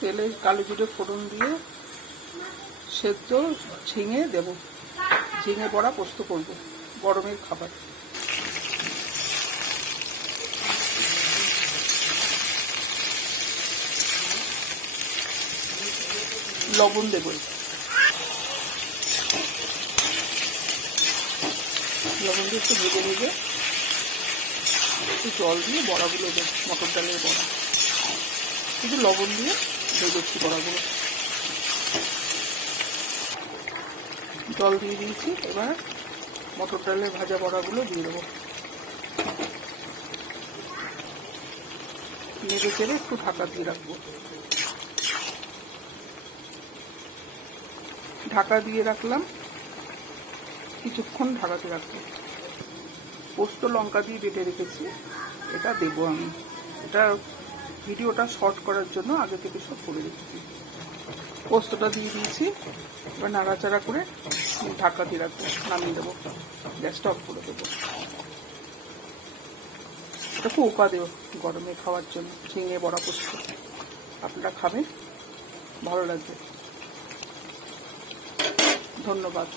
তেলে কালো জিরে ফোড়ন দিয়ে সেদ্ধ ঝিঙে দেব। ঝিঙে বড়া পোস্ত করব, গরমের খাবার। লবণ দেব, লবণ দিয়ে একটু ভেজে ভেজে একটু জল দিয়ে বড়াগুলো দেব। মটর ডালের বড়া শুধু লবণ দিয়ে ভেজেছি বড়াগুলো। জল দিয়ে দিয়েছি, এবার মটর ডালের ভাজা বড়াগুলো দিয়ে দেবো। নেড়ে চেড়ে একটু ঢাকা দিয়ে রাখবো। ঢাকা দিয়ে রাখলাম, কিছুক্ষণ ঢাকাতে রাখবো। পোস্ত লঙ্কা দিয়ে বেটে রেখেছি, এটা দেবো আমি। এটা ভিডিওটা শর্ট করার জন্য আগে থেকে সব করে রেখেছি। পোস্তটা দিয়ে দিয়েছি, এবার নাড়াচাড়া করে ঢাকা দিয়ে রাখবো, নামিয়ে দেবো, গ্যাসটা অফ করে দেবো। এটা খুব উপাদেয় গরমে খাওয়ার জন্য, ঝিঙে বড়া পোস্ত। আপনারা খাবেন, ভালো লাগবে। ধন্যবাদ।